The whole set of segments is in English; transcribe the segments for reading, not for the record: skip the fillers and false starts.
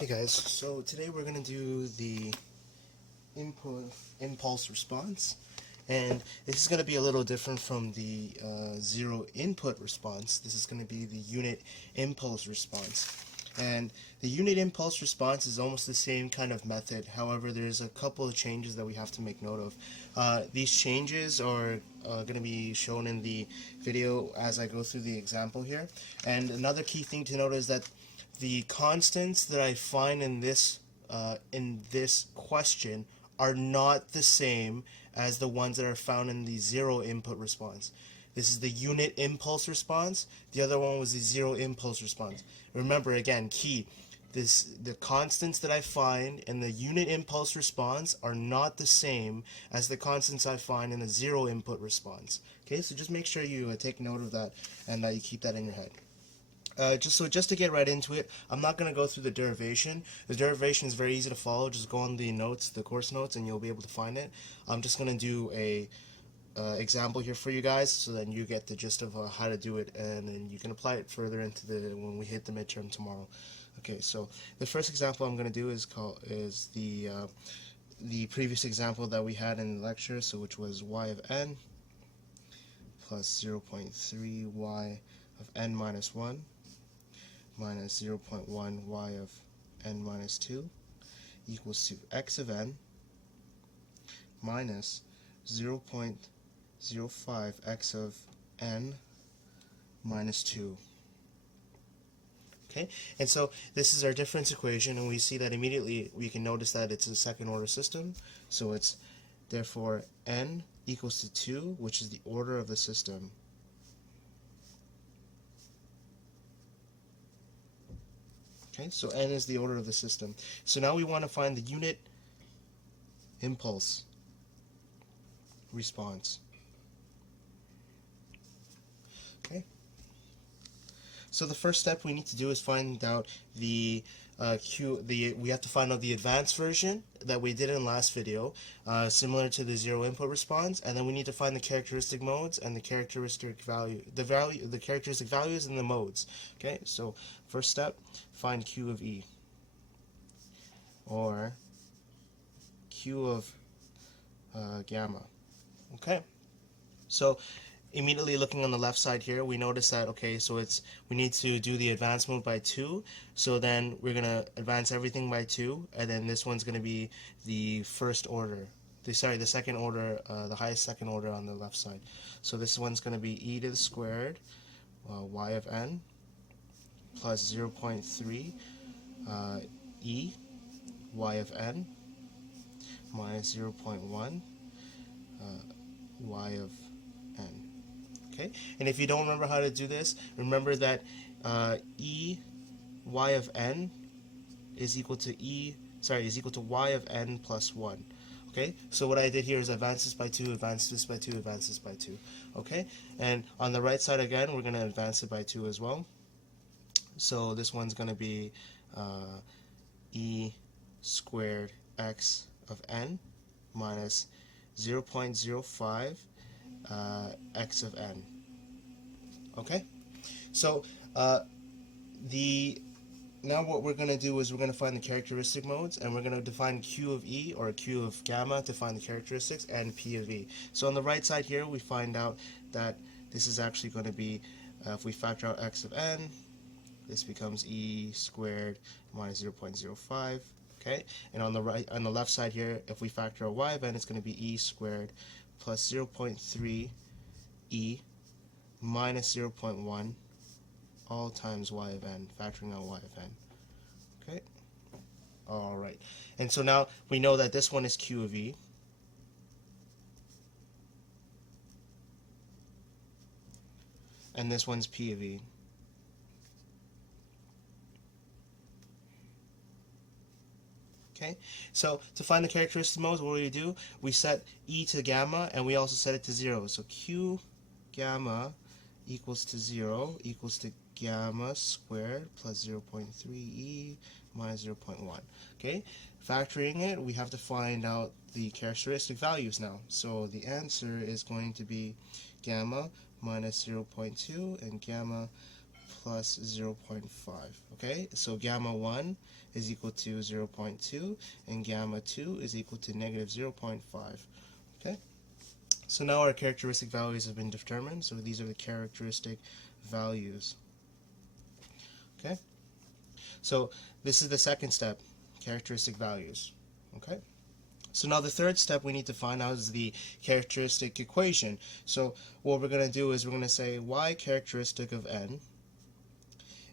Hey guys, so today we're going to do the input impulse response, and this is going to be a little different from the zero input response. This is going to be the unit impulse response. And the unit impulse response is almost the same kind of method. However, there's a couple of changes that we have to make note of. These changes are going to be shown in the video as I go through the example here. And another key thing to note is that the constants that I find in this question are not the same as the ones that are found in the zero input response. This is the unit impulse response. The other one was the zero impulse response. Remember, again, key. The constants that I find in the unit impulse response are not the same as the constants I find in a zero input response. Okay, so just make sure you take note of that and that you keep that in your head. Just to get right into it, I'm not going to go through the derivation. The derivation is very easy to follow. Just go on the notes, the course notes, and you'll be able to find it. I'm just going to do a example here for you guys, so then you get the gist of how to do it, and then you can apply it further into when we hit the midterm tomorrow. Okay, so the first example I'm going to do is the previous example that we had in the lecture, so which was y of n plus 0.3 y of n minus 1 minus 0.1 y of n minus 2 equals to x of n minus 0.05 x of n minus 2. Okay, and so this is our difference equation, and we see that immediately we can notice that it's a second order system, so it's therefore n equals to 2, which is the order of the system. Okay, so n is the order of the system. So now we want to find the unit impulse response. Okay. So the first step we need to do is find out we have to find out the advanced version that we did in last video, similar to the zero input response, and then we need to find the characteristic modes and the characteristic characteristic values and the modes. Okay, so first step, find Q of E, or Q of gamma. Okay, so immediately looking on the left side here, we notice that, okay, so we need to do the advanced mode by 2, so then we're going to advance everything by 2, and then this one's going to be the first order, the second order, the highest second order on the left side. So this one's going to be e to the squared y of n plus 0.3 e y of n minus 0.1 y of n. Okay, and if you don't remember how to do this, remember that y of n is equal to y of n plus 1. Okay, so what I did here is advance this by 2, advance this by 2, advance this by 2. Okay, and on the right side again, we're going to advance it by 2 as well. So this one's going to be e squared x of n minus 0.05 x of n. Okay, so now what we're going to do is we're going to find the characteristic modes, and we're going to define Q of E or Q of gamma to find the characteristics, and P of E. So on the right side here, we find out that this is actually going to be, if we factor out x of n, this becomes e squared minus 0.05. Okay, and on the left side here, if we factor out y of n, it's going to be e squared plus 0.3 e minus 0.1 all times y of n, factoring out y of n. Okay, alright, and so now we know that this one is Q of E, and this one's P of E. Okay, so to find the characteristic modes, what do we do? We set e to gamma, and we also set it to 0. So Q gamma equals to 0 equals to gamma squared plus 0.3 e minus 0.1. Okay, factoring it, we have to find out the characteristic values now. So the answer is going to be gamma minus 0.2 and gamma plus 0.5. Okay, so gamma 1 is equal to 0.2 and gamma 2 is equal to negative 0.5. Okay, so now our characteristic values have been determined, so these are the characteristic values. Okay, so this is the second step, characteristic values. Okay, so now the third step we need to find out is the characteristic equation. So what we're going to do is we're going to say y characteristic of n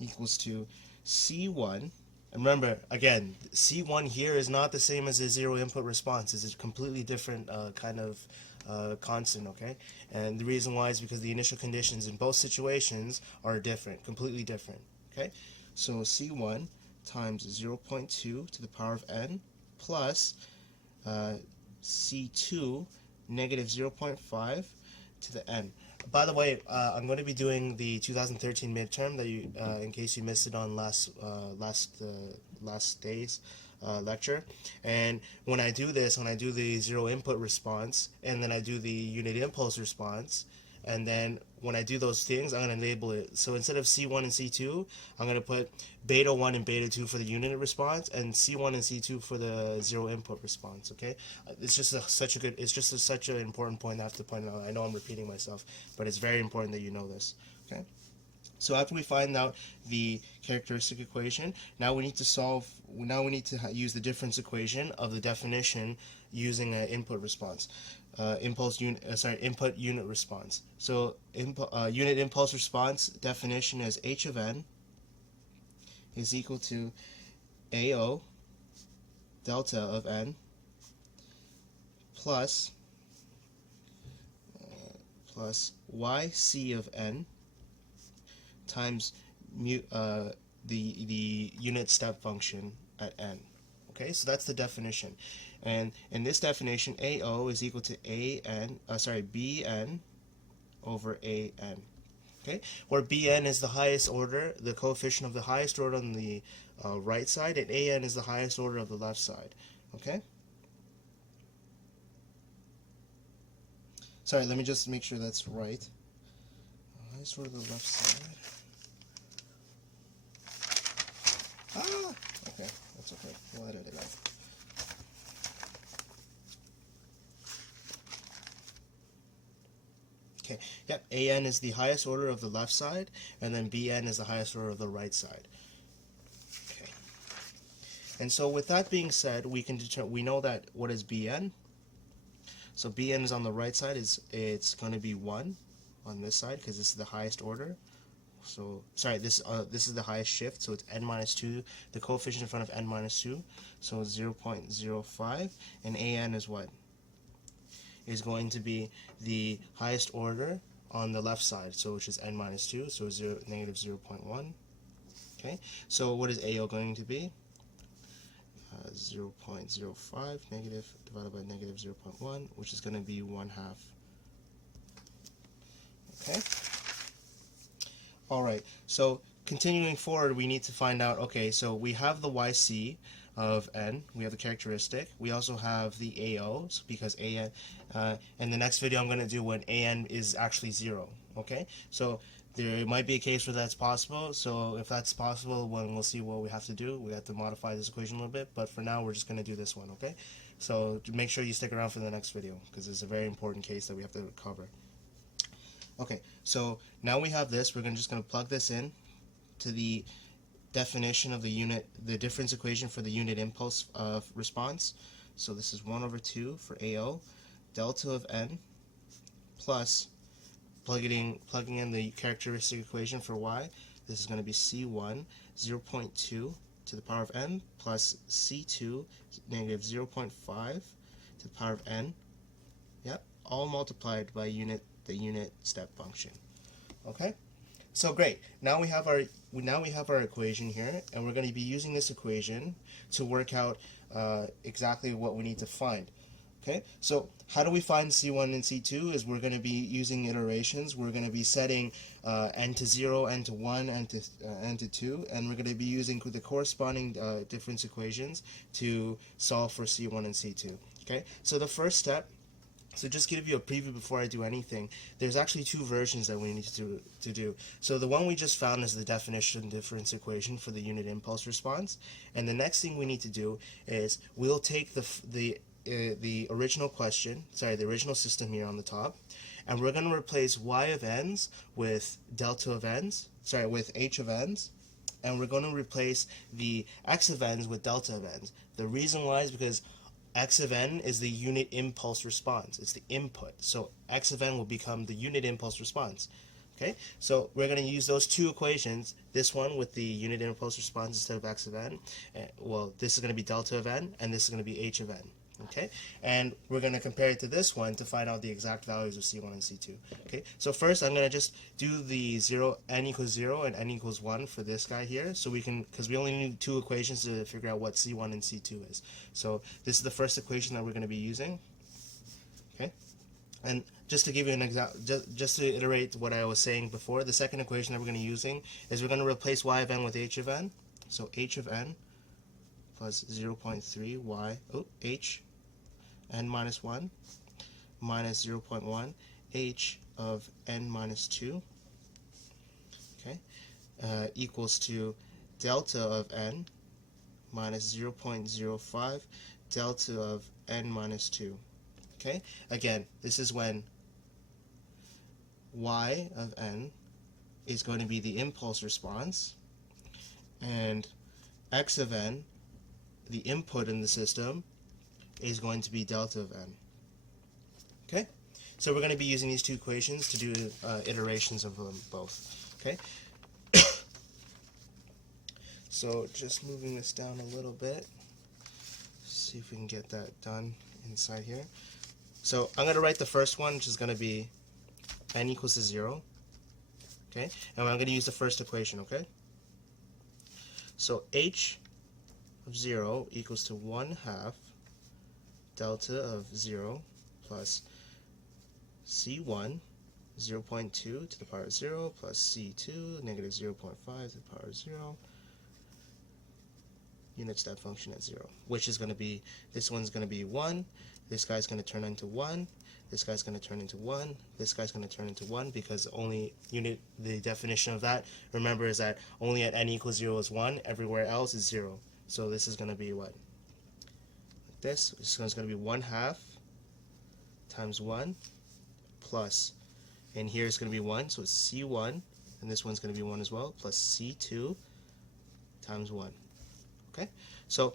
equals to C1. And remember, again, C1 here is not the same as a zero input response. It's a completely different kind of constant, okay? And the reason why is because the initial conditions in both situations are different, completely different, okay? So C1 times 0.2 to the power of n plus C2 negative 0.5 to the n. By the way, I'm going to be doing the 2013 midterm that you, in case you missed it on last day's lecture. And when I do this, when I do the zero input response, and then I do the unit impulse response, and then when I do those things, I'm going to label it. So instead of C1 and C2, I'm going to put beta 1 and beta 2 for the unit response, and C1 and C2 for the zero input response. Okay, it's just such an important point I have to point out. I know I'm repeating myself, but it's very important that you know this. Okay. So after we find out the characteristic equation, now we need to use the difference equation of the definition using an input response. Input unit response. So unit impulse response definition is h of n is equal to AO delta of n plus YC of n times the unit step function at n. Okay, so that's the definition. And in this definition, AO is equal to BN over AN. Okay, where BN is the highest order, the coefficient of the highest order on the right side, and AN is the highest order of the left side. Okay? Sorry, let me just make sure that's right. Highest order of the left side. Okay, that's okay. We'll edit it out. Okay, yep, AN is the highest order of the left side, and then BN is the highest order of the right side. Okay. And so with that being said, we know that what is BN? So BN is on the right side, it's going to be 1 on this side, because this is the highest order. So, sorry, this is the highest shift, so it's n minus 2, the coefficient in front of n minus 2, so 0.05, and AN is what? Is going to be the highest order on the left side, so which is n minus 2, so negative 0.1. Okay, so what is AO going to be? 0.05 negative divided by negative 0.1, which is going to be 1/2. Okay. All right. So continuing forward, we need to find out. Okay, so we have the YC of n. We have the characteristic. We also have the AO, because AN. In the next video, I'm going to do when AN is actually 0. Okay. So there might be a case where that's possible. So if that's possible, when we'll see what we have to do. We have to modify this equation a little bit. But for now, we're just going to do this one. Okay. So make sure you stick around for the next video, because it's a very important case that we have to cover. Okay, so now we have this. We're just going to plug this in to the definition of the difference equation for the unit impulse response. So this is 1/2 for AO, delta of n, plus plugging in the characteristic equation for y. This is going to be C1 0.2 to the power of n plus C2 negative 0.5 to the power of n. Yep, all multiplied by the unit step function. Okay, so great. Now we have our equation here, and we're going to be using this equation to work out exactly what we need to find. Okay, so how do we find C1 and C2? Is we're going to be using iterations. We're going to be setting n to 0, n to 1, n to 2, and we're going to be using the corresponding difference equations to solve for C1 and C2. Okay, so the first step So just to give you a preview before I do anything, there's actually two versions that we need to do. So the one we just found is the definition difference equation for the unit impulse response. And the next thing we need to do is we'll take the original question, sorry, the original system here on the top, and we're going to replace y of n's with delta of n's, sorry, with h of n's, and we're going to replace the x of n's with delta of n's. The reason why is because x of n is the unit impulse response. It's the input. So x of n will become the unit impulse response. Okay, so we're going to use those two equations, this one with the unit impulse response instead of x of n. Well, this is going to be delta of n, and this is going to be h of n. Okay, and we're going to compare it to this one to find out the exact values of C1 and C2. Okay, so first I'm going to just do the n equals 0 and n equals 1 for this guy here, so we can, because we only need two equations to figure out what C1 and C2 is. So this is the first equation that we're going to be using. Okay, and just to give you an example, just to iterate what I was saying before, the second equation that we're going to be using is we're going to replace y of n with h of n. So h of n plus 0.3 y, h n minus 1 minus 0.1 h of n minus 2, okay, equals to delta of n minus 0.05 delta of n minus 2. Okay, again, this is when y of n is going to be the impulse response, and x of n, the input in the system, is going to be delta of n. Okay, so we're going to be using these two equations to do iterations of them both. Okay, so just moving this down a little bit, see if we can get that done inside here. So I'm going to write the first one, which is going to be n equals to 0. Okay, and I'm going to use the first equation. Okay, so h of 0 equals to 1/2 delta of 0 plus C1 0.2 to the power of 0 plus C2 negative 0.5 to the power of 0 unit step function at 0, which is going to be, this one's going to be 1, this guy's going to turn into 1, this guy's going to turn into 1, this guy's going to turn into 1, because only the definition of that, remember, is that only at n equals 0 is 1, everywhere else is 0. So this is going to be what? This is going to be 1/2 times 1 plus, and here it's going to be 1, so it's C1, and this one's going to be 1 as well, plus C2 times 1. Okay, so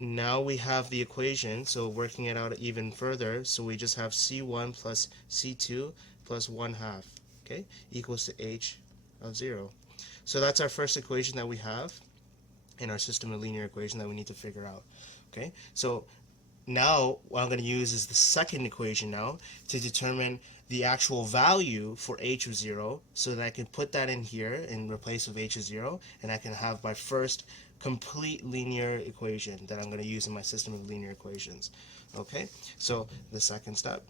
now we have the equation, so working it out even further, so we just have C1 plus C2 plus 1/2, okay, equals to h of 0. So that's our first equation that we have in our system of linear equation that we need to figure out. Okay, so now what I'm going to use is the second equation now to determine the actual value for h of 0, so that I can put that in here in replace of h of 0, and I can have my first complete linear equation that I'm going to use in my system of linear equations. Okay, so the second step,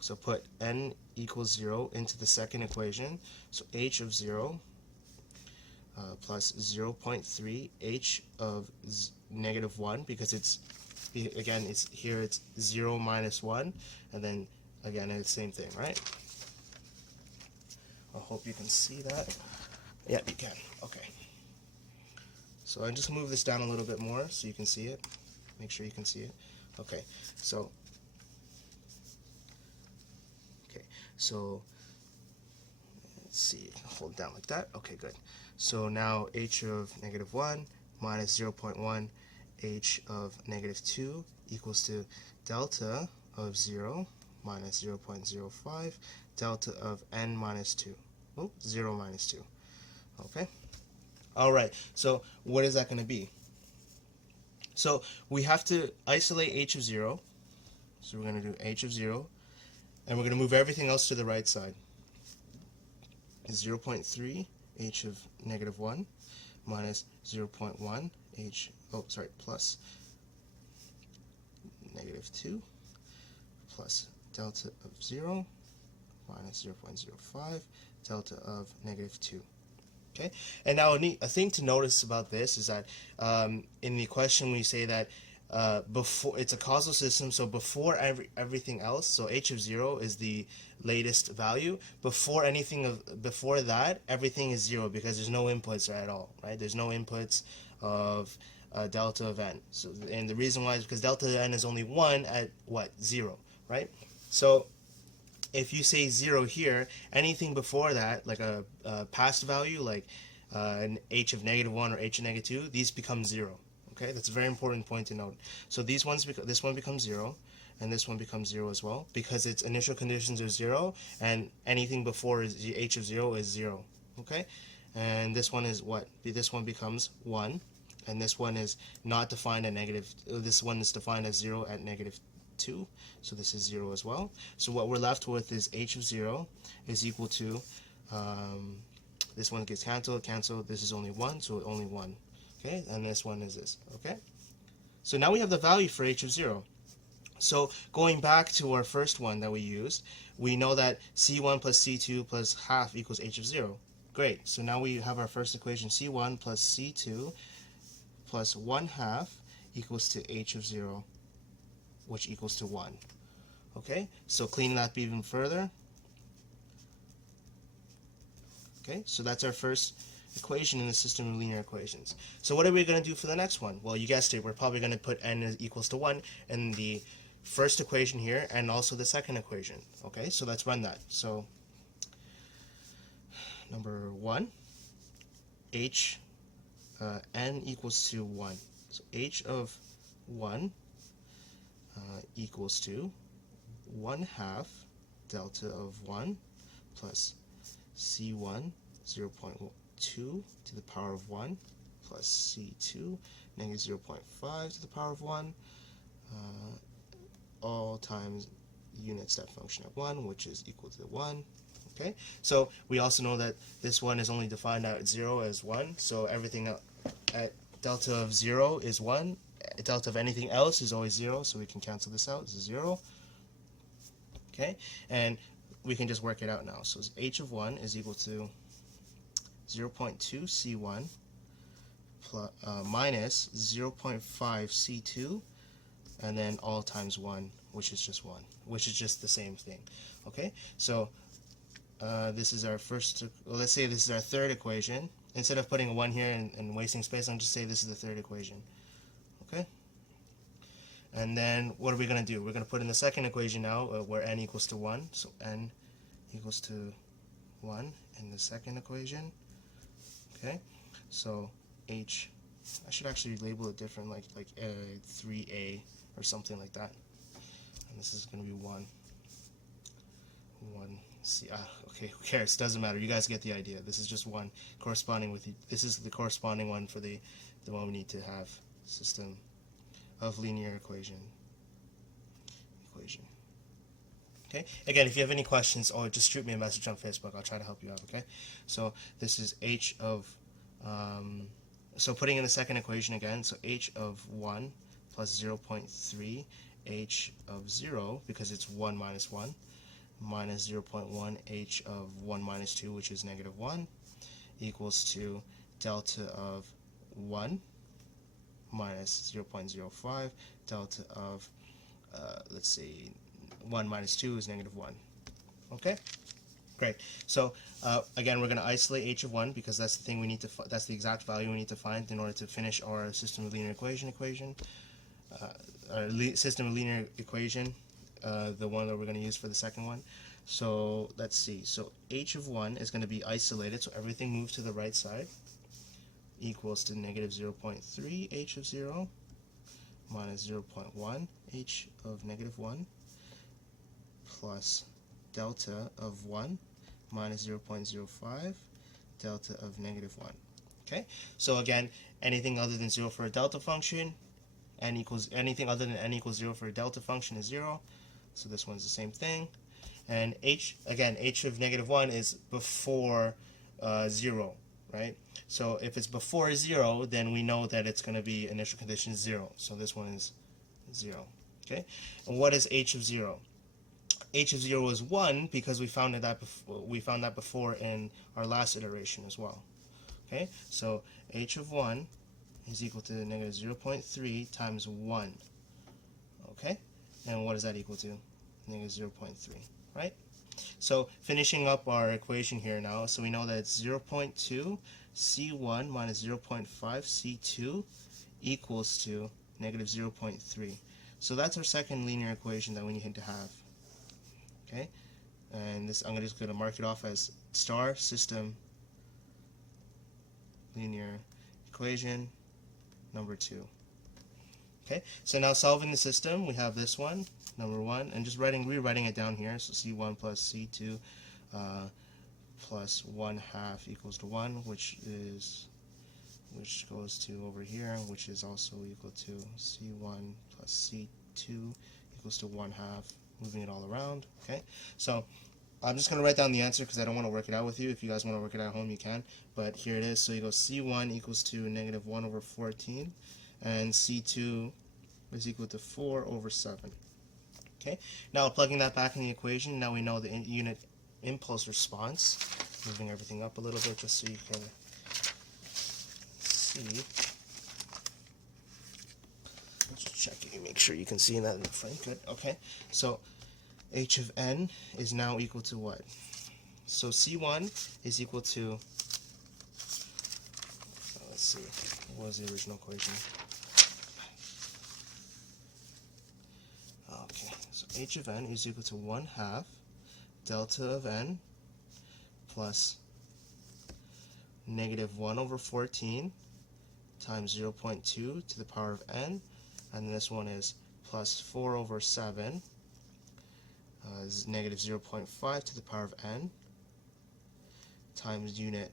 so put n equals 0 into the second equation, so h of 0 plus 0.3 h of negative 1, because it's, again, it's here, it's 0 minus 1, and then again it's the same thing, right? I hope you can see that. Yeah, you can. Okay, so I just move this down a little bit more so you can see it. Make sure you can see it. Okay, so let's see, hold down like that. Okay, good. So now h of negative 1 minus 0.1 h of negative 2 equals to delta of 0 minus 0.05 delta of n minus 2. Oh, 0 minus 2. Okay? Alright, so what is that going to be? So we have to isolate h of 0. So we're going to do h of 0, and we're going to move everything else to the right side. 0.3 h of negative 1 minus 0.1 h, plus negative 2 plus delta of 0 minus 0.05 delta of negative 2. Okay, and now a thing to notice about this is that in the question we say that before it's a causal system, so before everything else, so h of 0 is the latest value. Before that, everything is 0 because there's no inputs at all, right? There's no inputs of delta of n. So, and the reason why is because delta of n is only 1 at what? 0, right? So if you say 0 here, anything before that, like a past value, like an h of -1 or h of -2, these become 0. Okay, that's a very important point to note. So this one becomes 0, and this one becomes 0 as well, because its initial conditions are 0, and anything before is h of 0 is 0. Okay, and this one is what? This one becomes 1, and this one is not defined at negative. This one is defined as 0 at -2, so this is 0 as well. So what we're left with is h of 0 is equal to, this one gets canceled, this is only 1, so only 1. Okay, and this one is this. Okay, so now we have the value for h of 0. So going back to our first one that we used, we know that c1 plus c2 plus half equals h of 0. Great, so now we have our first equation, c1 plus c2 plus 1/2 equals to h of 0, which equals to 1. Okay, so cleaning that up even further. Okay, so that's our first equation in the system of linear equations. So what are we going to do for the next one? Well, you guessed it, we're probably going to put n equals to 1 in the first equation here and also the second equation. Okay, so let's run that. So number 1, n equals to 1. So h of 1 equals to 1/2 delta of 1 plus c1 0.2 to the power of 1 plus c2 -0.5 to the power of 1, all times unit step function of 1, which is equal to 1. Okay, so we also know that this one is only defined at 0 as 1, so everything at delta of 0 is 1. Delta of anything else is always 0, so we can cancel this out. This is 0. Okay, and we can just work it out now. So h of 1 is equal to 0.2 c1 plus, minus 0.5 c2, and then all times 1, which is just 1, which is just the same thing. Okay, so this is our first, well, let's say this is our third equation. Instead of putting a 1 here and wasting space, I'm just say this is the third equation. Okay, and then what are we going to do? We're going to put in the second equation now, where n equals to 1. So n equals to 1 in the second equation. Okay, so h, I should actually label it different, like 3a or something like that. And this is going to be 1. C. Okay, who cares? Doesn't matter. You guys get the idea. This is just 1 corresponding with this is the corresponding one for the one we need to have. System of linear equation. Okay, again, if you have any questions, or just shoot me a message on Facebook. I'll try to help you out. Okay, so this is h of so putting in the second equation again, so h of 1 plus 0.3 h of 0, because it's 1 minus 1, minus 0.1 h of 1 minus 2, which is -1, equals to delta of 1 minus 0.05 delta of, let's see, 1 minus 2 is -1. Okay, great. So again, we're going to isolate h of 1 because that's the thing we need to. That's the exact value we need to find in order to finish our system of linear equation. System of linear equation, the one that we're going to use for the second one. So let's see. So h of 1 is going to be isolated, so everything moves to the right side. Equals to -0.3 h of 0 minus 0.1 h of -1 plus delta of 1 minus 0.05 delta of -1. Okay, so again, anything other than 0 for a delta function, anything other than n equals 0 for a delta function is 0. So this one's the same thing. And h, again, h of -1 is before 0, right? So if it's before 0, then we know that it's going to be initial condition 0. So this one is 0. Okay, and what is h of 0? H of 0 is 1 because we found that before in our last iteration as well. Okay, so h of 1 is equal to -0.3 times 1. Okay? And what is that equal to? Negative 0.3, right? So finishing up our equation here now, so we know that it's 0.2 C1 minus 0.5 C2 equals to negative 0.3. So that's our second linear equation that we need to have. Okay? And this, I'm just going to mark it off as star system linear equation number 2. Okay, so now solving the system, we have this one, number 1, and just rewriting it down here. So C1 plus C2 plus 1/2 equals to 1, which goes to over here, which is also equal to C1 plus C2 equals to 1/2, moving it all around. Okay, so I'm just going to write down the answer because I don't want to work it out with you. If you guys want to work it out at home, you can. But here it is. So you go C1 equals to negative 1 over 14, and C2 is equal to 4 over 7. Okay. Now plugging that back in the equation, now we know the unit impulse response. Moving everything up a little bit just so you can see. Just checking, make sure you can see that in the frame. Good. Okay. So h of n is now equal to what? So C1 is equal to, let's see, what was the original equation? Okay, so h of n is equal to 1/2 delta of n plus negative 1 over 14 times 0.2 to the power of n, and this one is plus 4 over 7 is negative 0.5 to the power of n times unit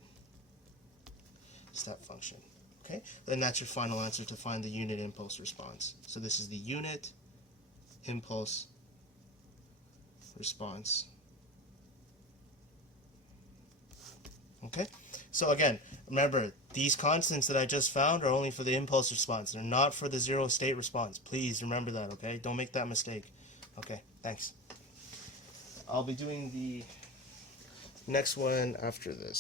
step function. Okay, then that's your final answer to find the unit impulse response. So this is the unit impulse response. Okay, so again, remember, these constants that I just found are only for the impulse response. They're not for the zero state response. Please remember that, okay? Don't make that mistake. Okay, thanks. I'll be doing the next one after this.